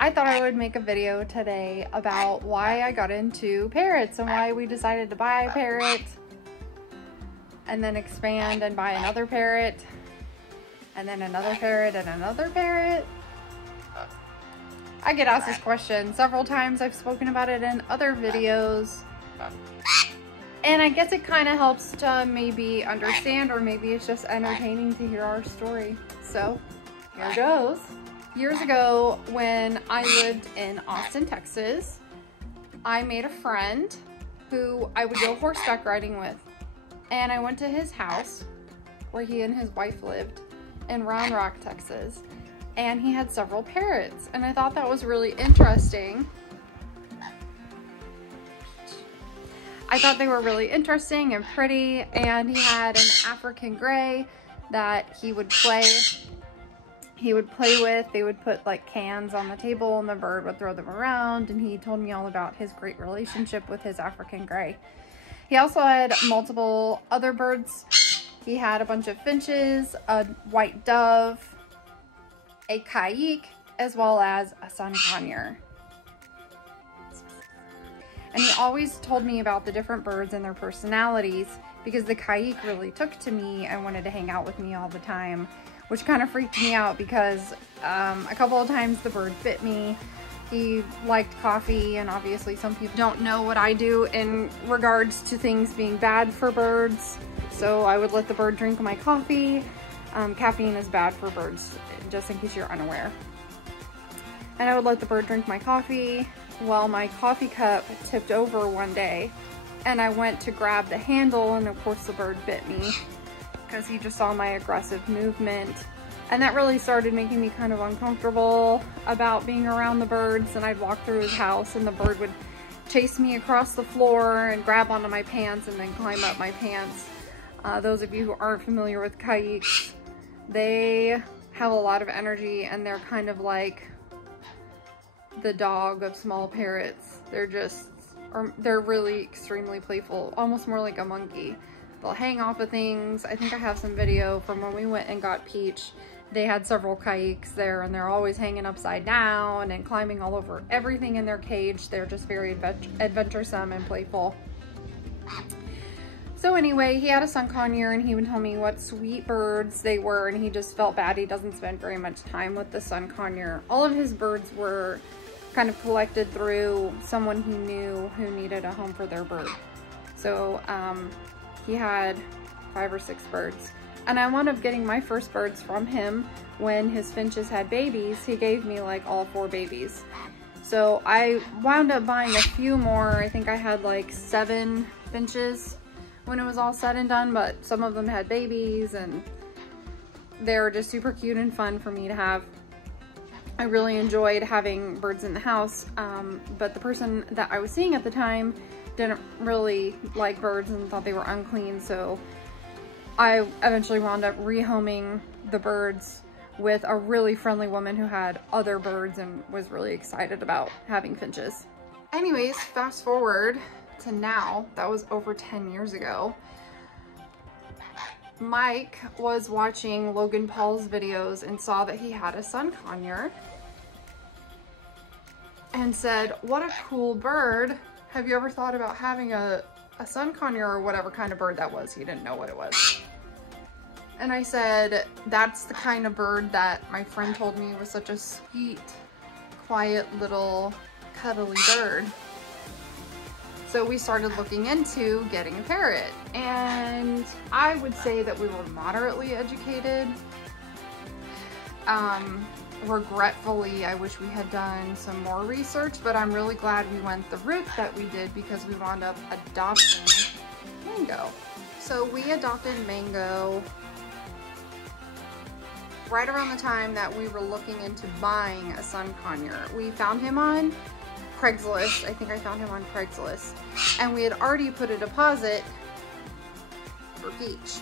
I thought I would make a video today about why I got into parrots and why we decided to buy a parrot and then expand and buy another parrot and then another parrot and another parrot. I get asked this question several times. I've spoken about it in other videos. And I guess it kind of helps to maybe understand, or maybe it's just entertaining to hear our story. So here goes. Years ago, when I lived in Austin, Texas, I made a friend who I would go horseback riding with. And I went to his house where he and his wife lived in Round Rock, Texas. And he had several parrots. And I thought that was really interesting. I thought they were really interesting and pretty, and he had an African gray that he would play with. They would put like cans on the table and the bird would throw them around, and he told me all about his great relationship with his African gray. He also had multiple other birds. He had a bunch of finches, a white dove, a caique, as well as a sun conure. And he always told me about the different birds and their personalities, because the caique really took to me and wanted to hang out with me all the time, which kind of freaked me out because a couple of times the bird bit me. He liked coffee, and obviously some people don't know what I do in regards to things being bad for birds. So I would let the bird drink my coffee. Caffeine is bad for birds, just in case you're unaware. And I would let the bird drink my coffee. Well, my coffee cup tipped over one day, and I went to grab the handle, and of course the bird bit me because he just saw my aggressive movement. And that really started making me kind of uncomfortable about being around the birds. And I'd walk through his house and the bird would chase me across the floor and grab onto my pants and then climb up my pants. Those of you who aren't familiar with caiques, they have a lot of energy, and they're kind of like the dog of small parrots. They're really extremely playful, almost more like a monkey. They'll hang off of things. I think I have some video from when we went and got Peach. They had several caiques there, and they're always hanging upside down and climbing all over everything in their cage. They're just very adventuresome and playful. So anyway, he had a sun conure, and he would tell me what sweet birds they were, and he just felt bad he doesn't spend very much time with the sun conure. All of his birds were kind of collected through someone he knew who needed a home for their bird. So he had 5 or 6 birds. And I wound up getting my first birds from him when his finches had babies. He gave me like all 4 babies. So I wound up buying a few more. I think I had like 7 finches when it was all said and done, but some of them had babies, and they were just super cute and fun for me to have. I really enjoyed having birds in the house, but the person that I was seeing at the time didn't really like birds and thought they were unclean, so I eventually wound up rehoming the birds with a really friendly woman who had other birds and was really excited about having finches. Anyways, fast forward to now, that was over 10 years ago. Mike was watching Logan Paul's videos and saw that he had a sun conure and said, "What a cool bird. Have you ever thought about having a sun conure," or whatever kind of bird that was. He didn't know what it was. And I said, "That's the kind of bird that my friend told me was such a sweet, quiet little cuddly bird." So we started looking into getting a parrot, and I would say that we were moderately educated. Regretfully, I wish we had done some more research, but I'm really glad we went the route that we did, because we wound up adopting Mango. So we adopted Mango right around the time that we were looking into buying a sun conure. We found him on Craigslist. I think I found him on Craigslist. And we had already put a deposit for Peach.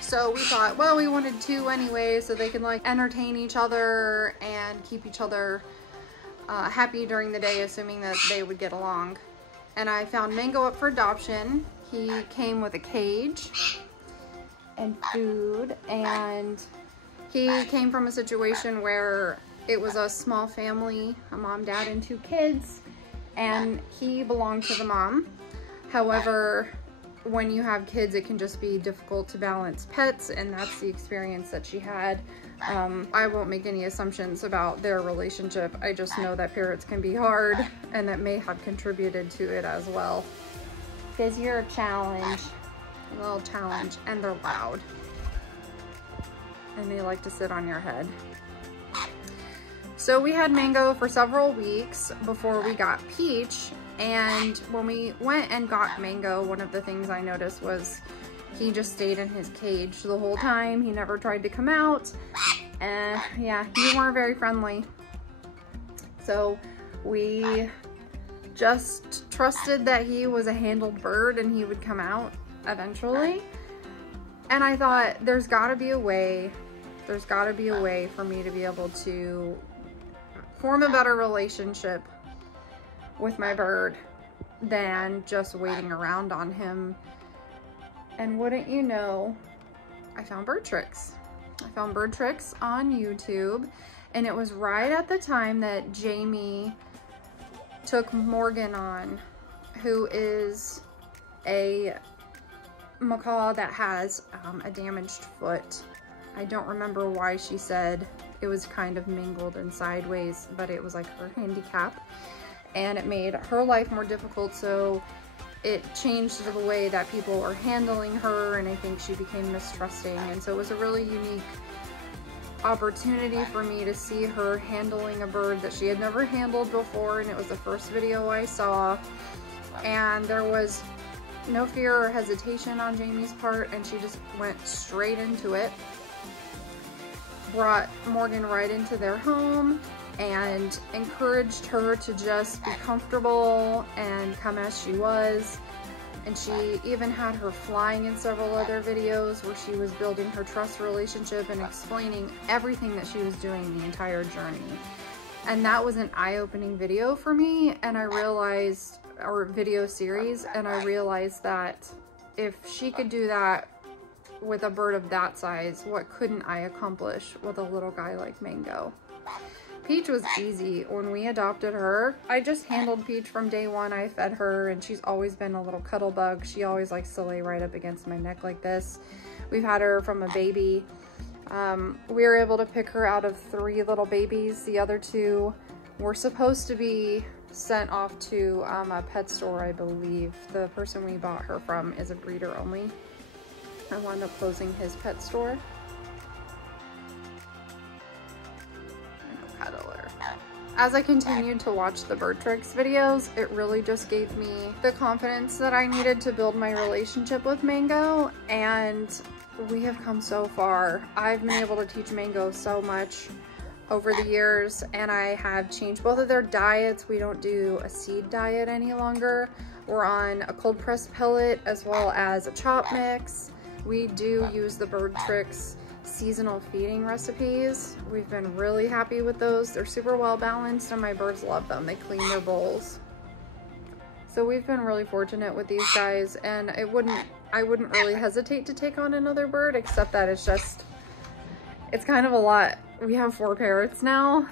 So we thought, well, we wanted 2 anyway, so they can like entertain each other and keep each other happy during the day, assuming that they would get along. And I found Mango up for adoption. He came with a cage and food, and he came from a situation where it was a small family, a mom, dad, and 2 kids, and he belonged to the mom. However, when you have kids, it can just be difficult to balance pets, and that's the experience that she had. I won't make any assumptions about their relationship. I just know that parrots can be hard, and that may have contributed to it as well. Because you're a challenge, a little challenge, and they're loud. And they like to sit on your head. So we had Mango for several weeks before we got Peach, and when we went and got Mango, one of the things I noticed was he just stayed in his cage the whole time. He never tried to come out. Yeah, he weren't very friendly. So we just trusted that he was a handled bird and he would come out eventually. And I thought, there's gotta be a way for me to be able to form a better relationship with my bird than just waiting around on him. And wouldn't you know, I found bird tricks. I found bird tricks on YouTube, and it was right at the time that Jamie took Morgan on, who is a macaw that has a damaged foot. I don't remember why she said it was kind of mingled and sideways, but it was like her handicap, and it made her life more difficult, so it changed the way that people are handling her, and I think she became mistrusting, and so it was a really unique opportunity for me to see her handling a bird that she had never handled before, and it was the first video I saw, and there was no fear or hesitation on Jamie's part, and she just went straight into it. Brought Morgan right into their home and encouraged her to just be comfortable and come as she was. And she even had her flying in several other videos where she was building her trust relationship and explaining everything that she was doing the entire journey. And that was an eye-opening video for me, and I realized, or video series, and I realized that if she could do that with a bird of that size, what couldn't I accomplish with a little guy like Mango? Peach was easy. When we adopted her, I just handled Peach from day one. I fed her, and she's always been a little cuddle bug. She always likes to lay right up against my neck like this. We've had her from a baby. We were able to pick her out of 3 little babies. The other 2 were supposed to be sent off to a pet store, I believe. The person we bought her from is a breeder only. I wound up closing his pet store. As I continued to watch the bird tricks videos, it really just gave me the confidence that I needed to build my relationship with Mango, and we have come so far. I've been able to teach Mango so much over the years, and I have changed both of their diets. We don't do a seed diet any longer. We're on a cold pressed pellet as well as a chop mix. We do use the bird tricks seasonal feeding recipes. We've been really happy with those. They're super well balanced, and my birds love them. They clean their bowls. So we've been really fortunate with these guys, and I wouldn't really hesitate to take on another bird, except that it's kind of a lot. We have 4 parrots now.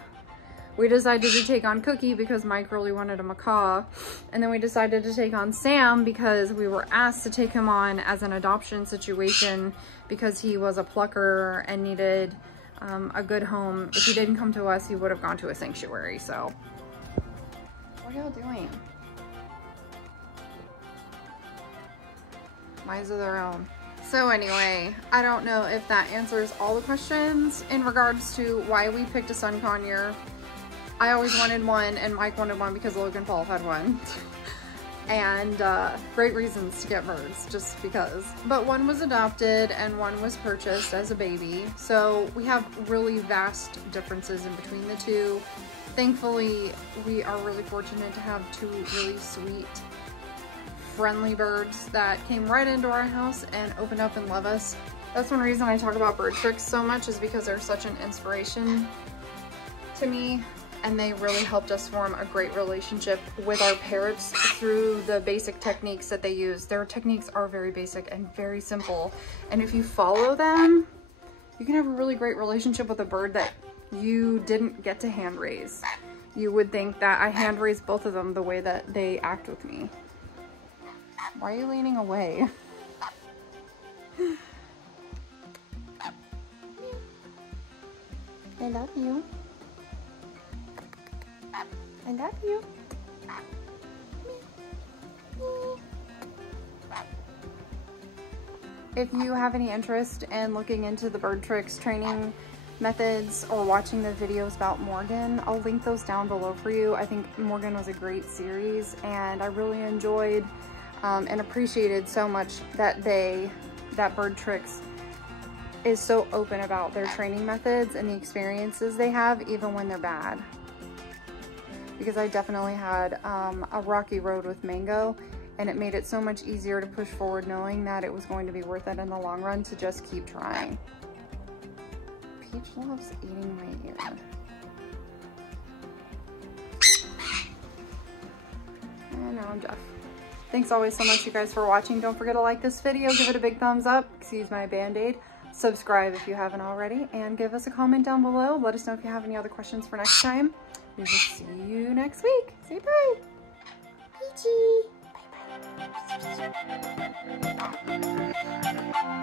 We decided to take on Cookie because Mike really wanted a macaw, and then we decided to take on Sam because we were asked to take him on as an adoption situation because he was a plucker and needed a good home. If he didn't come to us, he would have gone to a sanctuary. So what are y'all doing? Minds of their own. So anyway, I don't know if that answers all the questions in regards to why we picked a sun conure. I always wanted one, and Mike wanted one because Logan Paul had one. And great reasons to get birds, just because. But one was adopted and one was purchased as a baby. So we have really vast differences in between the two. Thankfully, we are really fortunate to have 2 really sweet, friendly birds that came right into our house and opened up and love us. That's one reason I talk about bird tricks so much, is because they're such an inspiration to me, and they really helped us form a great relationship with our parrots through the basic techniques that they use. Their techniques are very basic and very simple, and if you follow them, you can have a really great relationship with a bird that you didn't get to hand raise. You would think that I hand raised both of them the way that they act with me. Why are you leaning away? I love you. I love you. If you have any interest in looking into the bird tricks training methods or watching the videos about Morgan, I'll link those down below for you. I think Morgan was a great series, and I really enjoyed and appreciated so much that Bird Tricks is so open about their training methods and the experiences they have, even when they're bad. Because I definitely had a rocky road with Mango, and it made it so much easier to push forward knowing that it was going to be worth it in the long run to just keep trying. Peach loves eating my ear. And now I'm deaf. Thanks always so much, you guys, for watching. Don't forget to like this video, give it a big thumbs up, excuse my band-aid, subscribe if you haven't already, and give us a comment down below. Let us know if you have any other questions for next time. We will see you next week. Say bye. Peachy. Bye-bye.